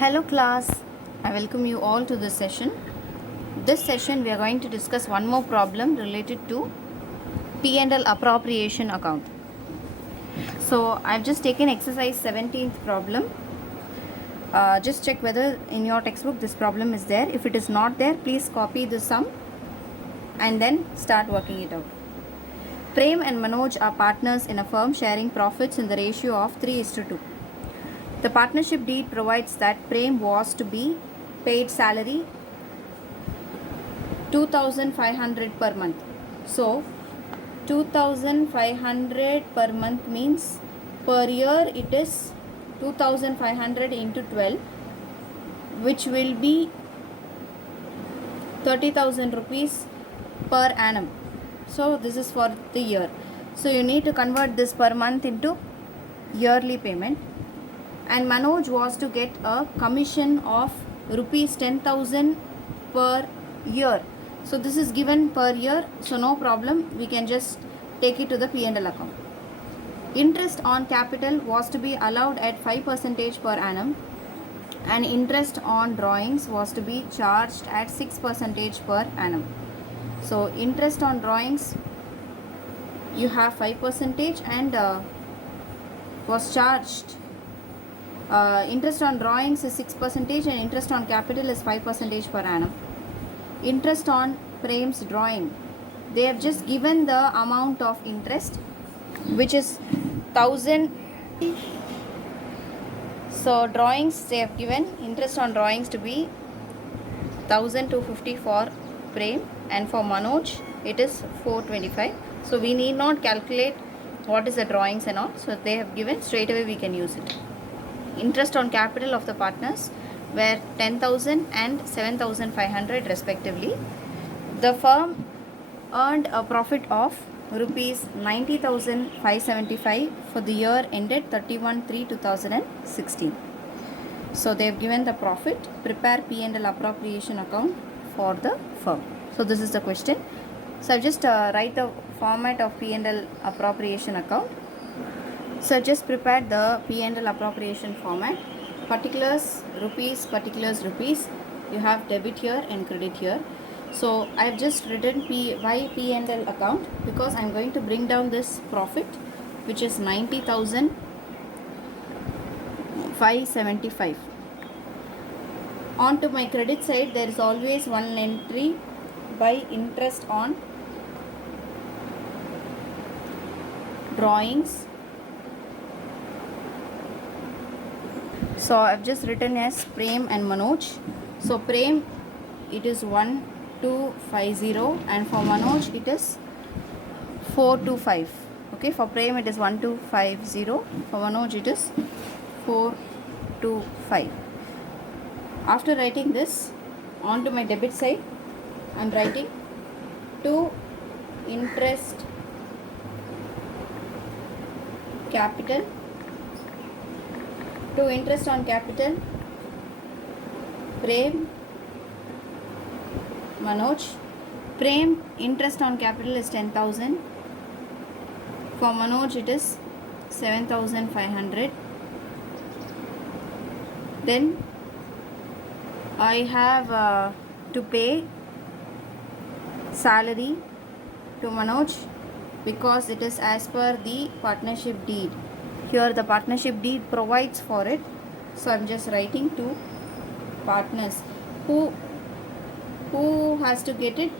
Hello class, I welcome you all to this session. This session we are going to discuss one more problem related to P&L appropriation account. So I've just taken exercise 17th problem. Just check whether in your textbook this problem is there. If it is not there, please copy the sum and then start working it out. Prem and Manoj are partners in a firm sharing profits in the ratio of 3:2. The partnership deed provides that Prem was to be paid salary 2500 per month. So 2500 per month means per year it is 2500 into 12, which will be 30,000 rupees per annum. So this is for the year. So you need to convert this per month into yearly payment. And Manoj was to get a commission of rupees 10,000 per year. So this is given per year, so no problem, we can just take it to the P&L account. Interest on capital was to be allowed at 5% per annum, and interest on drawings was to be charged at 6% per annum. So interest on drawings, you have 5% and was charged. Interest on drawings is 6% and interest on capital is 5% per annum. Interest on Prem's drawing, they have just given the amount of interest, which is 1000. So drawings, they have given interest on drawings to be 1250 for Prem, and for Manoj it is 425. So we need not calculate what is the drawings and all. So they have given, straight away we can use it. Interest on capital of the partners were 10,000 and 7,500 respectively. The firm earned a profit of rupees 90,575 for the year ended 31/3/2016. So they have given the profit. Prepare P&L appropriation account for the firm. So this is the question. So I just write the format of P&L appropriation account. So I just prepared the P&L appropriation format. Particulars rupees, you have debit here and credit here. So I have just written why P&L account, because I am going to bring down this profit, which is 90,575. On to my credit side, there is always one entry by interest on drawings. So I've just written as Prem and Manoj. So Prem, it is 1250, and for Manoj it is 425. Okay, for Prem it is 1250, for Manoj it is 425. After writing this, on to my debit side, I'm writing to interest capital. To interest on capital, Prem, Manoj. Prem, interest on capital is 10,000. For Manoj it is 7,500. Then I have to pay salary to Manoj, because it is as per the partnership deed. Here the partnership deed provides for it. So I'm just writing to partners. Who has to get it?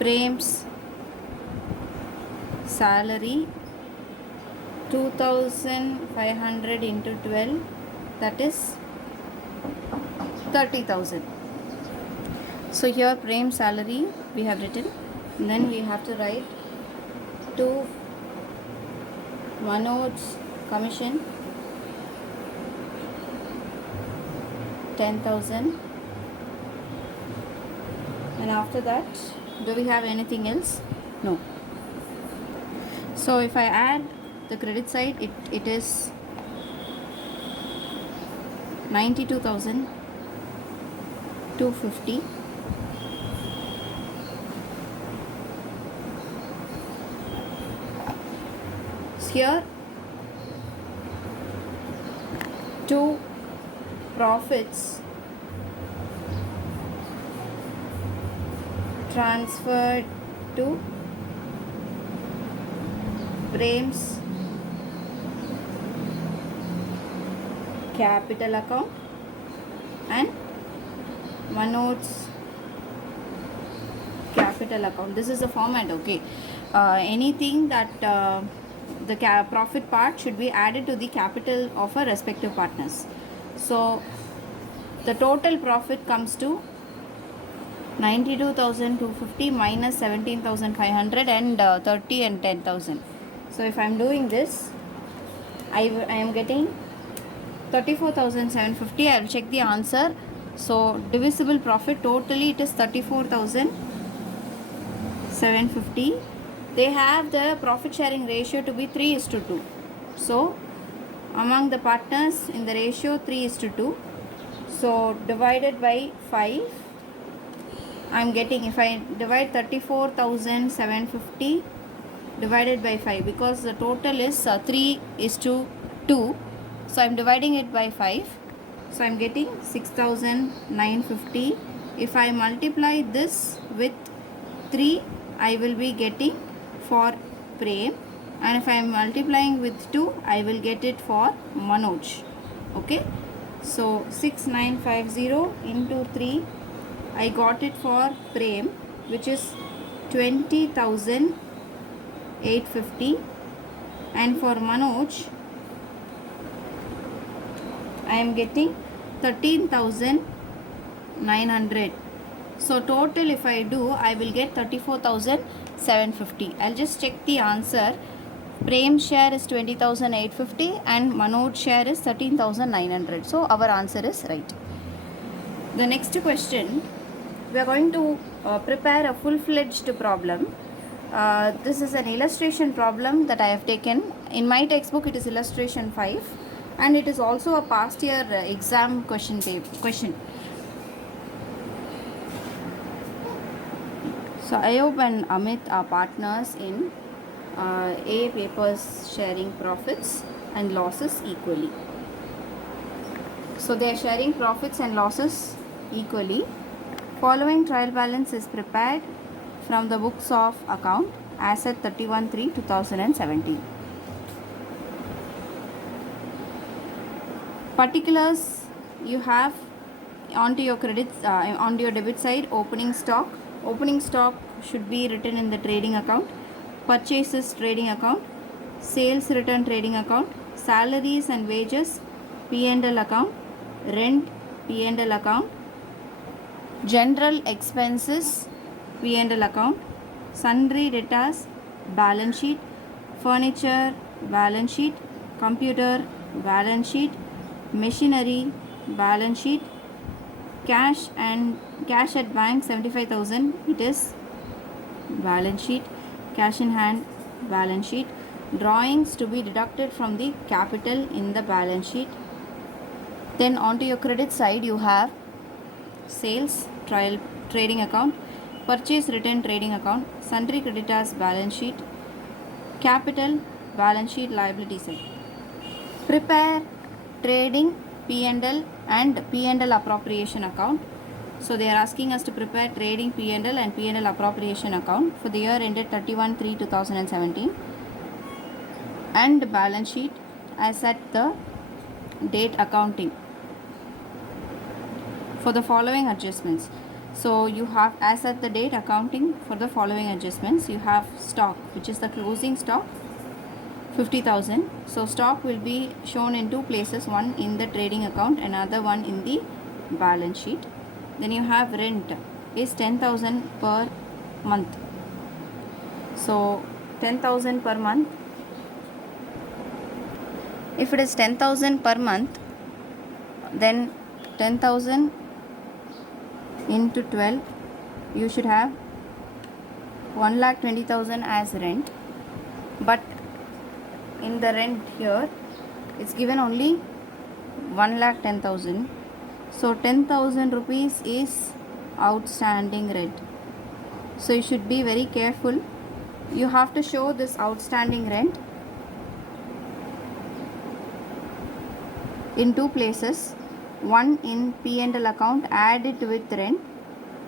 Prem's salary 2,500 into 12, that is 30,000. So here Prem's salary we have written, and then we have to write to Manoj's commission 10,000, and after that, do we have anything else? No. So if I add the credit side, it is 92,250. Here to profits transferred to Prem's capital account and Manoj's capital account. This is the format, okay. Anything that the profit part should be added to the capital of a respective partners. So the total profit comes to 92,250 minus 17,500 and 30 and 10,000. So if I am doing this, I am getting 34,750. I will check the answer. So divisible profit totally it is 34,750. They have the profit sharing ratio to be 3:2. So among the partners in the ratio 3:2. So divided by 5, I am getting, if I divide 34,750 divided by 5, because the total is 3:2. So I am dividing it by 5. So I am getting 6,950. If I multiply this with 3, I will be getting for Prem, and if I am multiplying with 2, I will get it for Manoj. Okay. So 6,950 into 3, I got it for Prem, which is 20,850, and for Manoj I am getting 13,900. So total if I do, I will get 34,750. I'll just check the answer. Prem share is 20,850 and Manoj share is 13,900. So our answer is right. The next question, we are going to prepare a full-fledged problem. This is an illustration problem that I have taken. In my textbook it is illustration 5, and it is also a past year exam question. So Ayub and Amit are partners in A papers sharing profits and losses equally. So they are sharing profits and losses equally. Following trial balance is prepared from the books of account as at 31/3/2017. Particulars you have onto your credits, onto your debit side. Opening stock. Opening stock should be written in the trading account. Purchases trading account. Sales return trading account. Salaries and wages P&L account. Rent P&L account. General expenses P&L account. Sundry debtors balance sheet. Furniture balance sheet. Computer balance sheet. Machinery balance sheet. Cash at bank 75,000, it is balance sheet. Cash in hand balance sheet. Drawings to be deducted from the capital in the balance sheet. Then onto your credit side you have sales trading account, purchase return trading account, sundry creditors balance sheet, capital balance sheet, liability side. Prepare trading P&L and P&L appropriation account. So they are asking us to prepare trading P&L and P&L appropriation account for the year ended 31/3/2017 and balance sheet as at the date accounting for the following adjustments. So you have as at the date accounting for the following adjustments. You have stock, which is the closing stock 50,000. So stock will be shown in two places, one in the trading account, another one in the balance sheet. Then you have rent is 10,000 per month. So 10,000 per month. If it is 10,000 per month, then 10,000 into 12, you should have 1,20,000 as rent. But in the rent here, it's given only 1,10,000. So 10,000 rupees is outstanding rent. So you should be very careful. You have to show this outstanding rent. in two places. One in P&L account, add it with rent.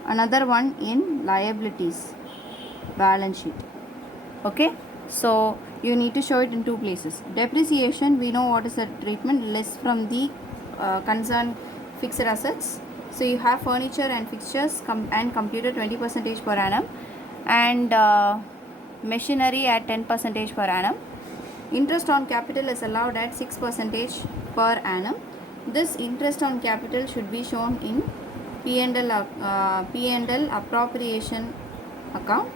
Another one in liabilities, balance sheet. Okay, so you need to show it in two places. Depreciation, we know what is the treatment, less from the concerned fixed assets. So you have furniture and fixtures and computer 20% per annum, and machinery at 10% per annum. Interest on capital is allowed at 6% per annum. This interest on capital should be shown in P&L appropriation account,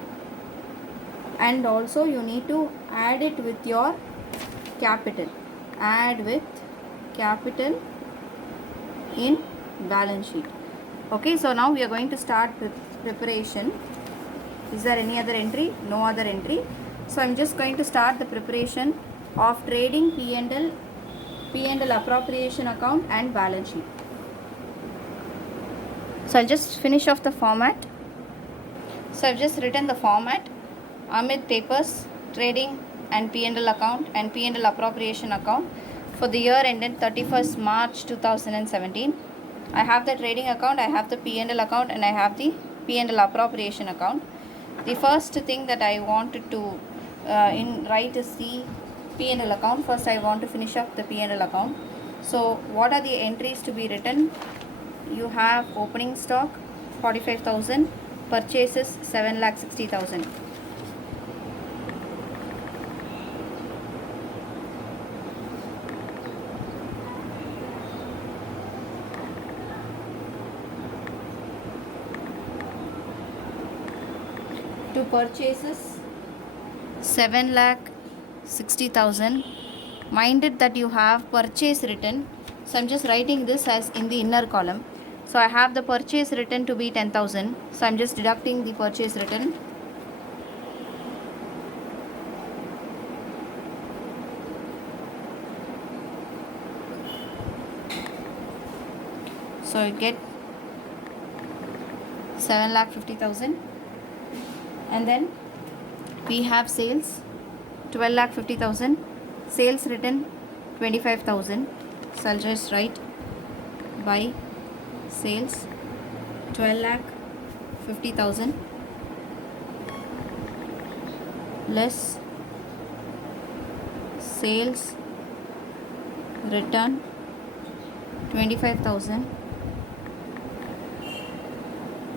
and also you need to add it with your capital. Add with capital in balance sheet. Okay, so now we are going to start with preparation. Is there any other entry? No other entry. So I'm just going to start the preparation of trading P&L appropriation account and balance sheet. So I'll just finish off the format. So I've just written the format: Amit Papers, trading and P&L account and P&L appropriation account for the year ended 31st March 2017. I have the trading account, I have the P&L account, and I have the P&L appropriation account. The first thing that I wanted to write is the P&L account. First I want to finish up the P&L account. So what are the entries to be written? You have opening stock 45,000, purchases 7,60,000. To purchases 7,60,000. Mind it that you have purchase written. So I'm just writing this as in the inner column. So I have the purchase written to be 10,000. So I'm just deducting the purchase written. So you get 7,50,000. And then we have sales 12,50,000. Sales written 25,000. So I'll just write by sales 12,50,000 less sales return 25,000.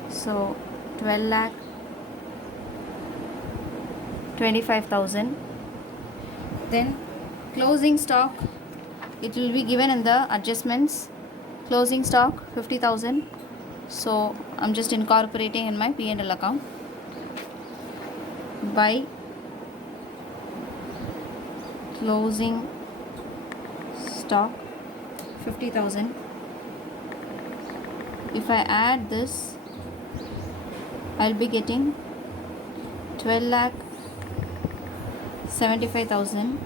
So 12,25,000. Then closing stock, it will be given in the adjustments. Closing stock 50,000. So I'm just incorporating in my P&L account by closing stock 50,000. If I add this, I'll be getting 12,75,000.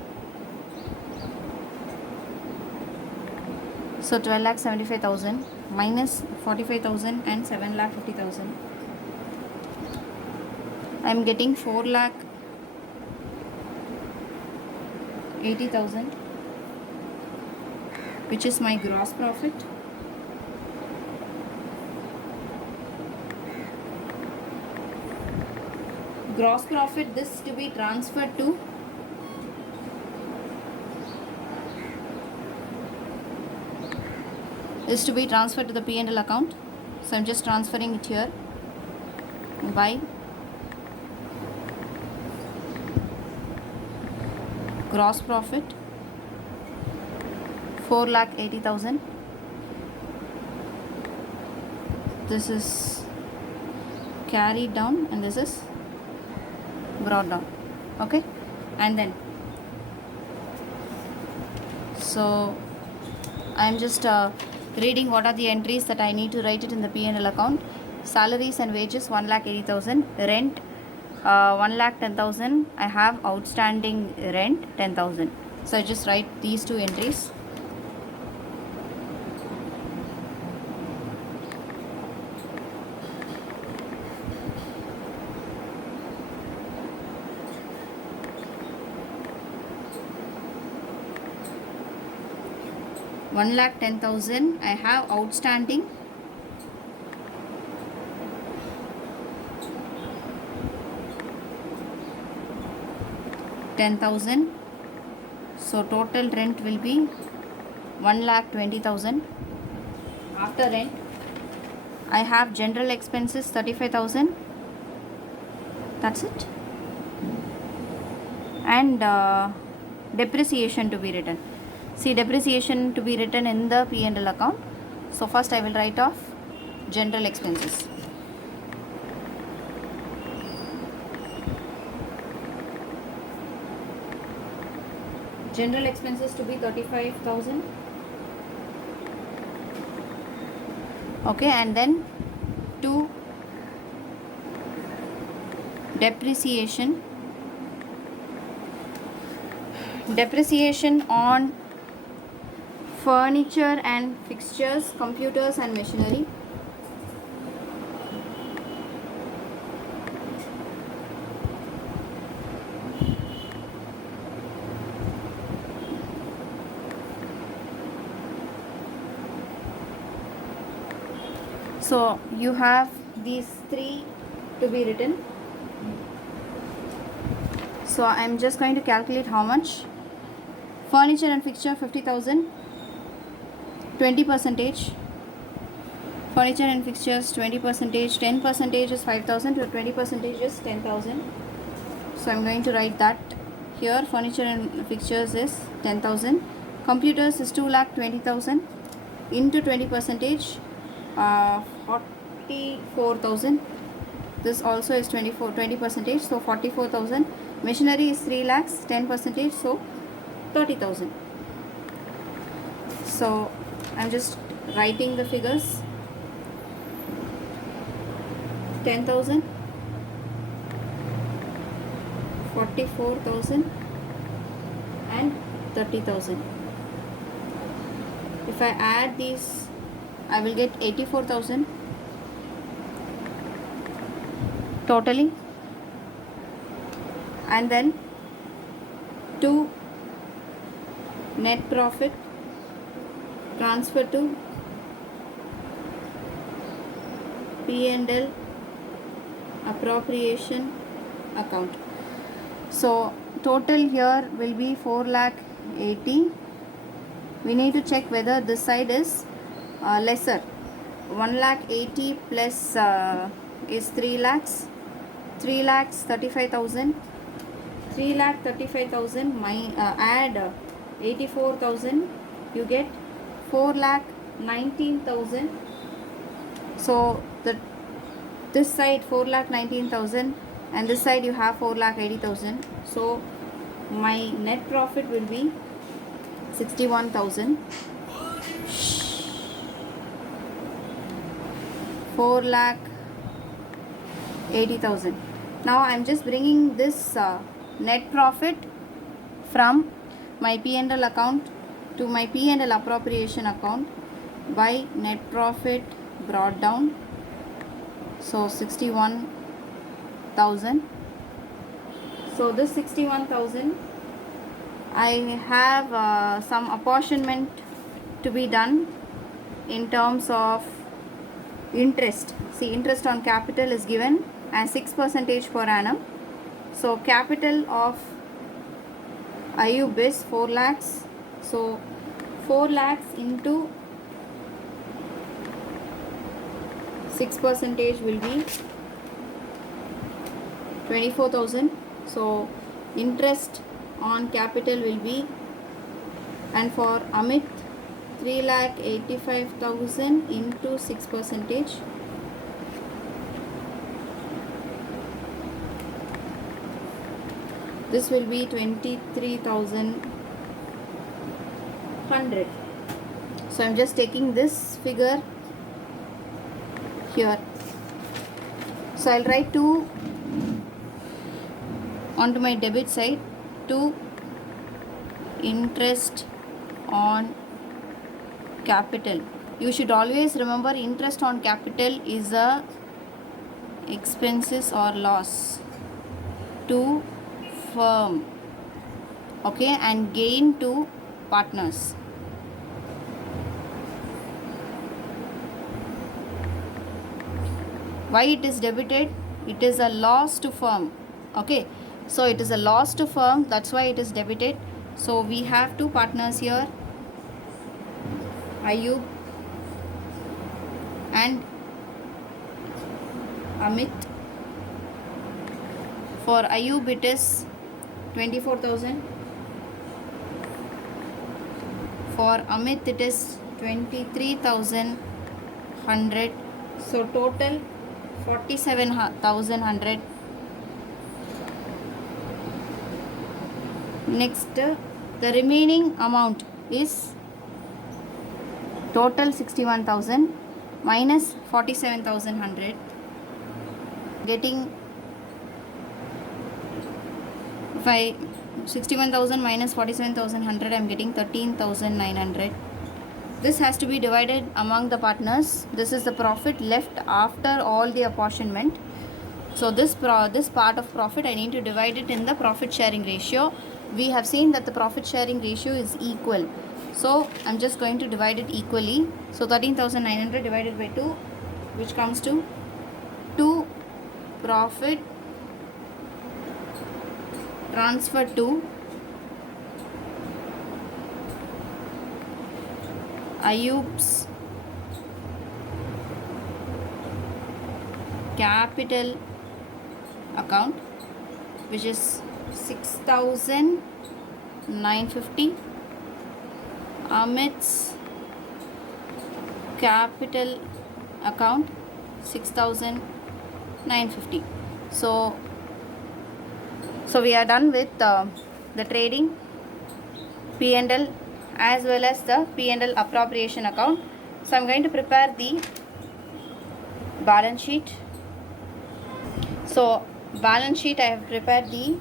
So 12,75,000 minus 45,000 and 7,50,000. I am getting 4,80,000, which is my gross profit. Gross profit, this to be transferred to the P&L account. So I'm just transferring it here by gross profit 4,80,000. This is carried down and this is brought down. Okay, and then so I'm just reading what are the entries that I need to write it in the P&L account. Salaries and wages 1,80,000. Rent 1,10,000. I have outstanding rent 10,000. So I just write these two entries. 1,10,000 I have outstanding. $10,000. So total rent will be 1,20,000. After rent, I have general expenses 35,000. That's it. And depreciation to be written. See, depreciation to be written in the P&L account. So first I will write off general expenses. General expenses to be 35,000. Okay, and then to depreciation on furniture and fixtures, computers and machinery. So you have these three to be written. So I am just going to calculate how much. Furniture and fixture 50,000, 20%. Furniture and fixtures 20%, 10% is 5,000, 20% is 10,000. So I am going to write that here. Furniture and fixtures is 10,000. Computers is 2,20,000 into 20%, 44,000. This also is 20%, so 44,000. Machinery is 3 lakhs, 10%, so 30,000. So I'm just writing the figures. 10,000, 44,000 and 30,000. If I add these, I will get 84,000 totally. And then to net profit, transfer to P&L appropriation account. So total here will be 4,80,000. We need to check whether this side is lesser. 1,80,000 plus is 3 lakhs. 3 lakhs 35,000. 3,35,000 add 84,000, you get 4,19,000. So this side 4,19,000 and this side you have 4,80,000. So my net profit will be 61,000. 4,80,000. Now I am just bringing this net profit from my P&L account to my P&L appropriation account by net profit brought down. So 61,000. So this 61,000, I have some apportionment to be done in terms of interest. See, interest on capital is given as 6% per annum. So capital of IUB is 4 lakhs. So 4 lakhs into 6% will be 24,000. So interest on capital will be, and for Amit, 3,85,000 into 6%. This will be 23,100. So I'm just taking this figure here. So I'll write 2 onto my debit side, 2 interest on capital. You should always remember interest on capital is a expenses or loss to firm, okay, and gain to partners. Why it is debited? It is a loss to firm. Okay, so it is a loss to firm, that's why it is debited. So we have two partners here, Ayub and Amit. For Ayub it is 24,000. For Amit it is 23,100. So total 47,100. Next, the remaining amount is total 61,000 minus 47,100, getting 61,000 minus 47,100, I am getting 13,900. This has to be divided among the partners. This is the profit left after all the apportionment. So this part of profit I need to divide it in the profit sharing ratio. We have seen that the profit sharing ratio is equal. So I'm just going to divide it equally. So 13,900 divided by 2, which comes to 2 profit transfer to Ayub's capital account, which is 6,950. Amit's capital account 6,950. So we are done with the trading P&L as well as the P&L appropriation account. So I'm going to prepare the balance sheet. So balance sheet, I have prepared the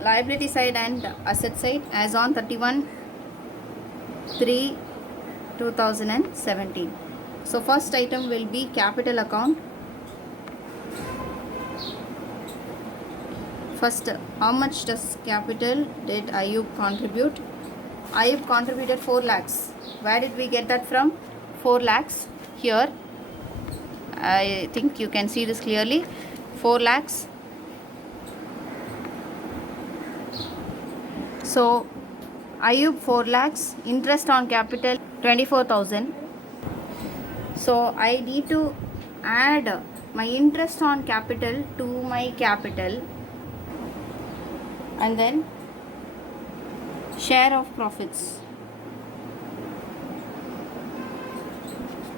liability side and asset side as on 31/3/2017. So first item will be capital account. First, how much does capital did Ayub contribute? Ayub contributed 4 lakhs. Where did we get that from? 4 lakhs. Here, I think you can see this clearly. 4 lakhs. So Ayub 4 lakhs. Interest on capital 24,000. So I need to add my interest on capital to my capital, and then share of profits,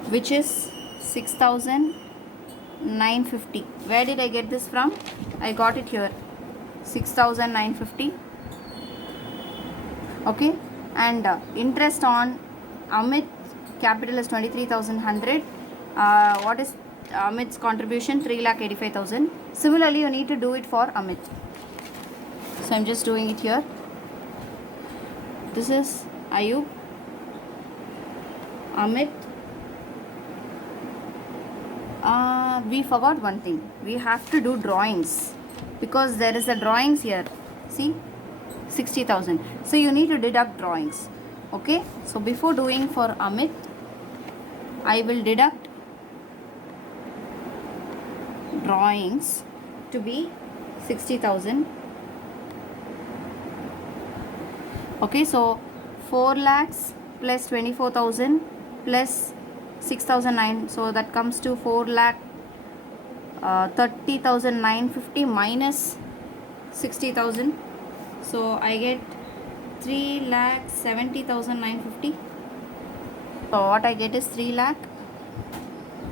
which is 6,950. Where did I get this from? I got it here, 6,950. Okay, and interest on Amit capital is 23,100. What is Amit's contribution? 3,85,000. Similarly, you need to do it for Amit. So I'm just doing it here. This is Ayub, Amit. We forgot one thing. We have to do drawings because there is a drawings here. See, 60,000. So you need to deduct drawings. Okay. So before doing for Amit, I will deduct drawings to be 60,000. Okay, so 4 lakhs plus 24,000 plus 6,009. So that comes to 4 lakh 30,950 minus 60,000. So I get 3 lakh 70,950. So what I get is 3 lakh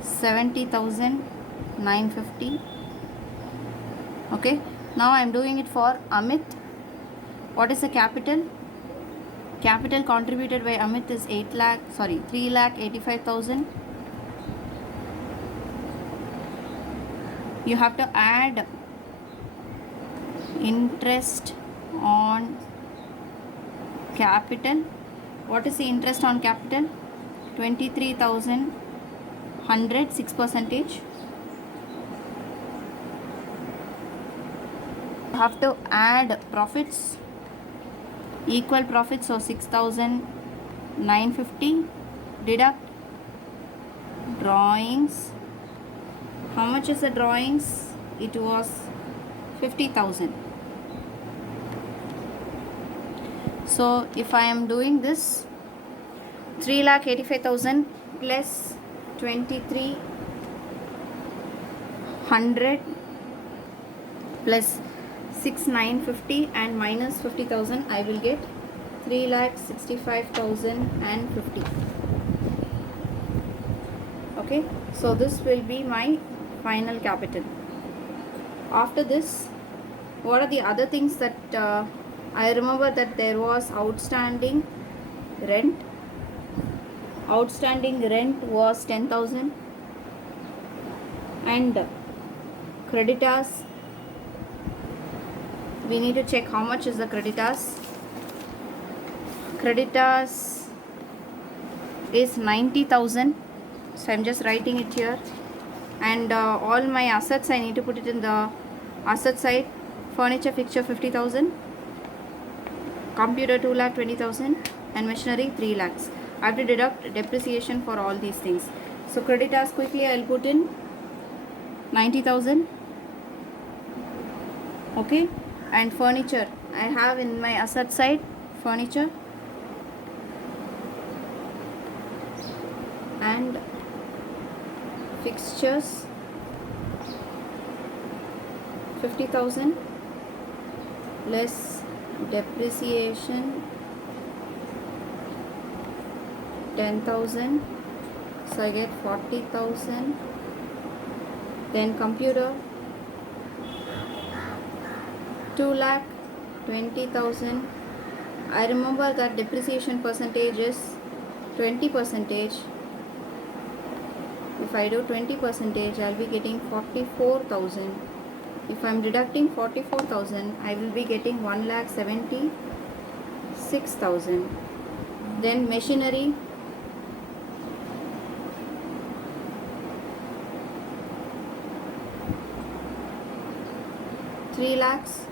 70,950. Okay, now I am doing it for Amit. What is the capital? Capital contributed by Amit is 3 lakh 85,000. You have to add interest on capital. What is the interest on capital? 23,100, 6%. You have to add profits, equal profits, so 6,950, deduct drawings How much is the drawings? It was 50,000. So if I am doing this, 3,85,000 plus 2,300 plus 6,950 and minus 50,000, I will get 3,65,050. Okay, so this will be my final capital. After this, what are the other things that I remember that there was outstanding rent. Outstanding rent was 10,000 and creditors, we need to check how much is the creditors. Creditors is 90,000, so I'm just writing it here. And all my assets, I need to put it in the asset side. Furniture fixture 50,000, computer 2,20,000 and machinery 3 lakhs. I have to deduct depreciation for all these things. So creditors, quickly I'll put in 90,000. Okay, and furniture I have in my asset side. Furniture and fixtures 50,000 less depreciation 10,000, so I get 40,000. Then computer 2,20,000. I remember that depreciation percentage is 20%. If I do 20%, I'll be getting 44,000. If I'm deducting 44,000, I will be getting 1,76,000. Then machinery 3 lakhs.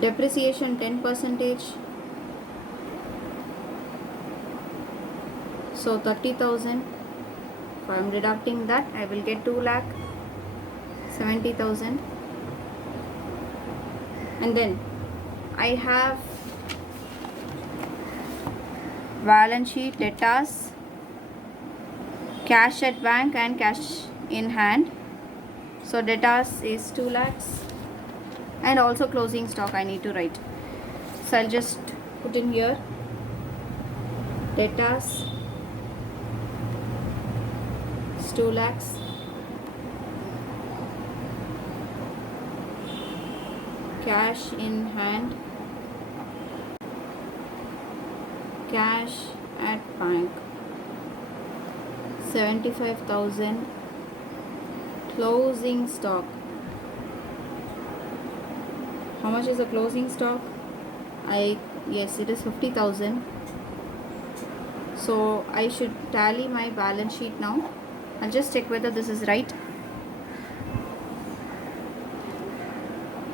Depreciation 10%, so 30,000. If I am deducting that, I will get 2,70,000. And then I have balance sheet, debtors, cash at bank and cash in hand. So debtors is 2 lakhs and also closing stock I need to write. So I'll just put in here debtors is 2 lakhs, cash in hand, cash at bank 75,000, closing stock. How much is the closing stock? Yes, it is 50,000. So I should tally my balance sheet now. I'll just check whether this is right.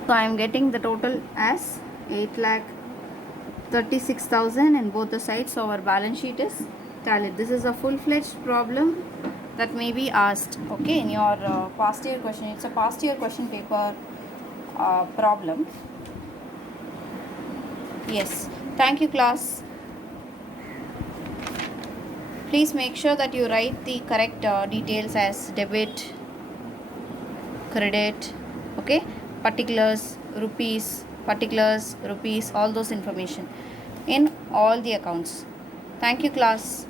So I am getting the total as 8,36,000 in both the sides. So our balance sheet is tallied. This is a full-fledged problem that may be asked, okay, in your past year question. It's a past year question paper problem. Yes, thank you class. Please make sure that you write the correct details as debit, credit, okay, particulars, rupees, all those information in all the accounts. Thank you class.